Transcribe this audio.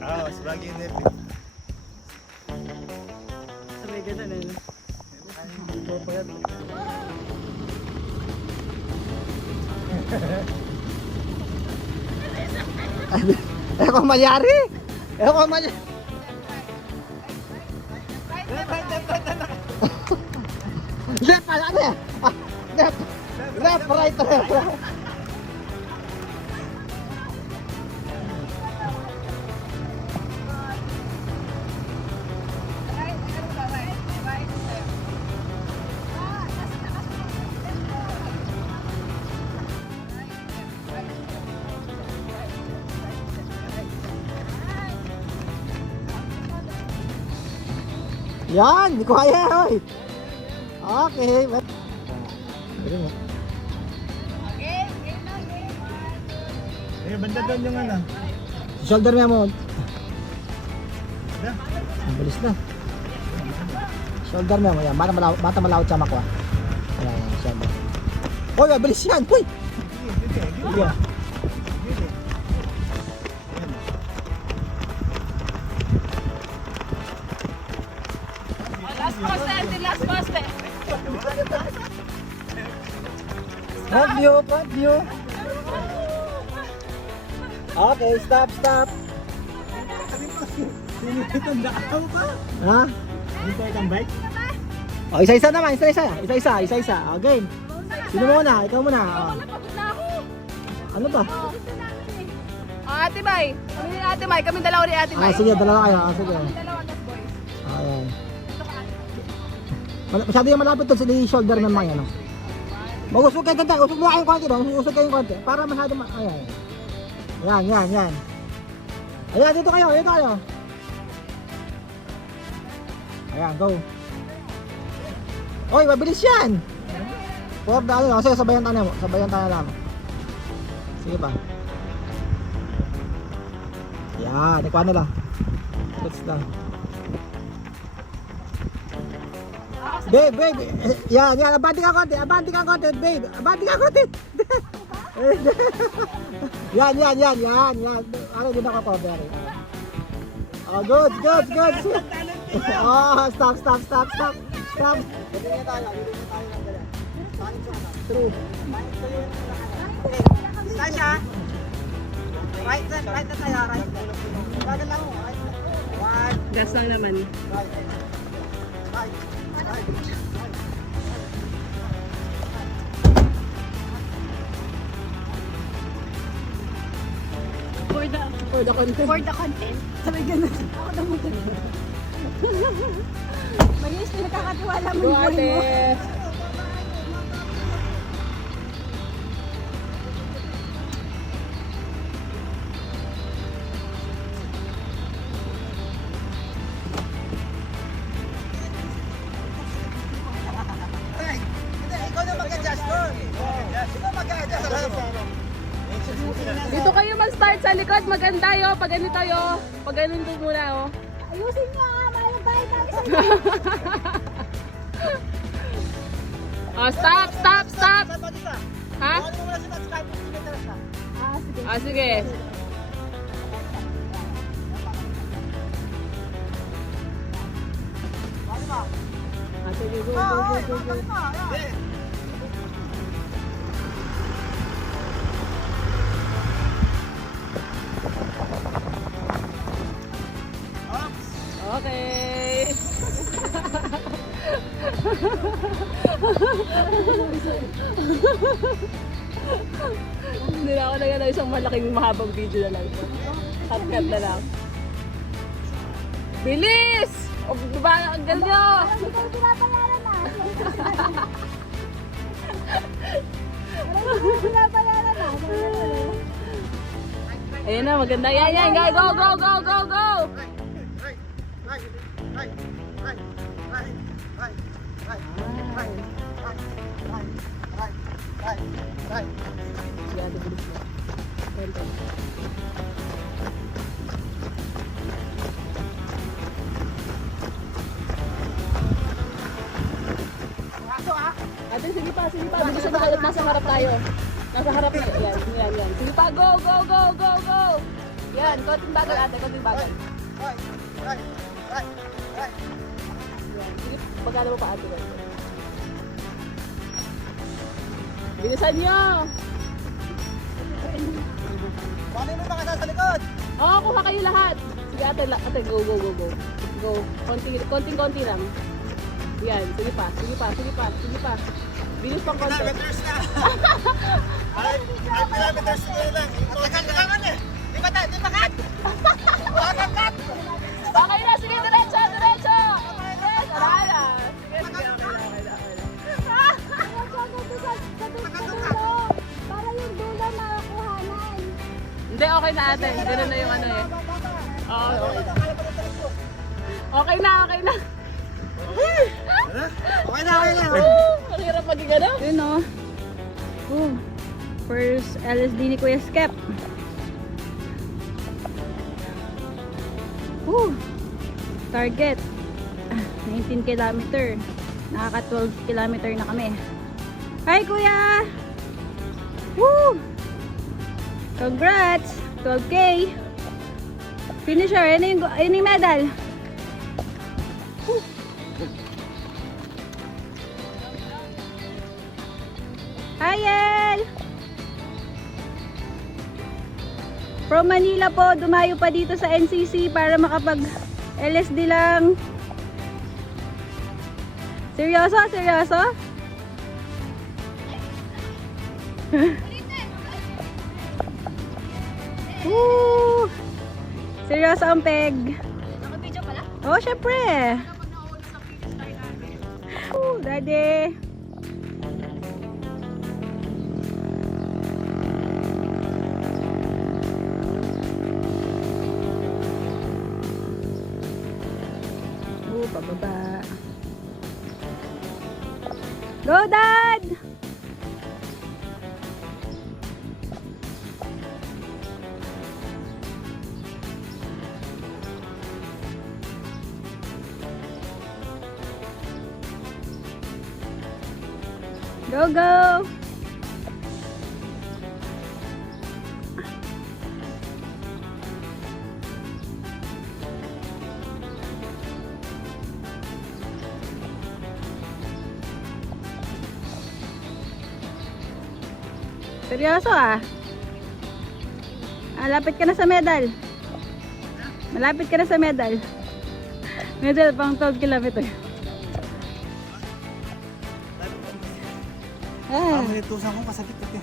Ah, mas bagay na yun. Sabay ganun eh. Eh kung mayari. Eh kung mayari. Left pala ano eh. Left. Left, right, left. Yan, hindi ko kaya hoy. Okay. Eh, banda doon yung ano. Shoulder niya mo. Ang bilis na. Shoulder niya mo yan. Bata malawot siya makuha. Ayan, yan, shoulder. Uy, mabilis yan. Uy! Sige. Last poste, last poste. Front view, front view. Okay, stop, stop. Sinitong daaw ka. Ha? Hindi pa itang bike? Oh, isa-isa naman, isa-isa. Isa-isa. Oh, game. Sino muna? Ikaw muna. Oh. Ano ba? Ate May. Kami ni Ate May. Kami dalawa ni Ate May. Sige, dalawa kayo. Sige. Kami dalawa last boys. Ayan. Masyado yung malapit to sa shoulder ng mga yan. Mag-usog kayo tanda. Usog mo kayong konti ba? Usog kayong konti. Para masyado ayan. Yan. Ayan, dito kayo. Ayan, go. Oy, mabilis yan. For the ano, sige, sabayan tayo lang. Sige pa. Yan, ikaw na lang. Let's lang. Babe. Yan. Abante ka konti, babe. Abante ka konti. Yan. Ano din ako cover. Oh, good. Oh, stop. Lilingan tayo ng dala. True. Sasha. Right na tayo, right. Bagal lang mo, right. One. Gas lang naman. Right. For the content. Sabi ganun. Ako na mo ganun. Mayos, pinakakatiwala mo yung buhay mo. Ikaw na mag-adjust doon. Sino mag-adjust? Dito kayo mag-start sa likod. Maganda yo. Pag ganito yo. Pag ganito muna yo. Ayusin nyo mahal tayo tayo sa Oh, stop. Ha? Ano mo muna si Max 5 meters na? sige. Sige. Sige, go. Okay. Hindi na ako na isang malaking mahabang video na lang. Cut na lang. Bilis! O, diba? Ang ganda! Hindi ko pinapayaran na. Pinapayaran na. Ayan na, maganda. Yan. Go! Ate, sige pa. Bilis na tayo. Nasa harap tayo. Nasa harap na. Yan. Sige pa, go! go, go, go, go, go. Yan, konting bagal ate, konting bagal. Yan, sige, pagkala mo pa ate. Bilisan niyo. Paano yung mga nasa likod? Oo, kuha kayo lahat. Sige ate, ate, go, go, go, go. Go, konting-konti lang. Yan, sige pa, sige pa, sige pa, sige pa. Bilis pang konti. Kilometers na. 5 kilometers na lang. Tagal na naman eh. Di ba kat? Bakit kat? Okay na, sige, diretso, diretso. Tara na. Sige, sige, okay na. Para yung dulo na kuhanan. Hindi, okay na ate. Ganun na yung ano eh. Oo. Okay na, okay na. Okay na, okay na. Ang hirap maging ano. Yun o. First LSD ni Kuya Skep. Target. 19 kilometer. Nakaka 12 kilometer na kami. Hi Kuya! Woo! Congrats! 12K! Finisher! Ayun yung medal. Woo! Hi El! From Manila po, dumayo pa dito sa NCC para makapag LSD lang. Seryoso? Seryoso? Woo! Seryoso ang peg. Naka-video pala? Oh, syempre. Daddy. Pababa. Go, Dad! Go, go! Seryoso ah. Malapit ka na sa medal. Malapit ka na sa medal. Medal pang 12 kilometer. Ang nitusan ko kasakit ito.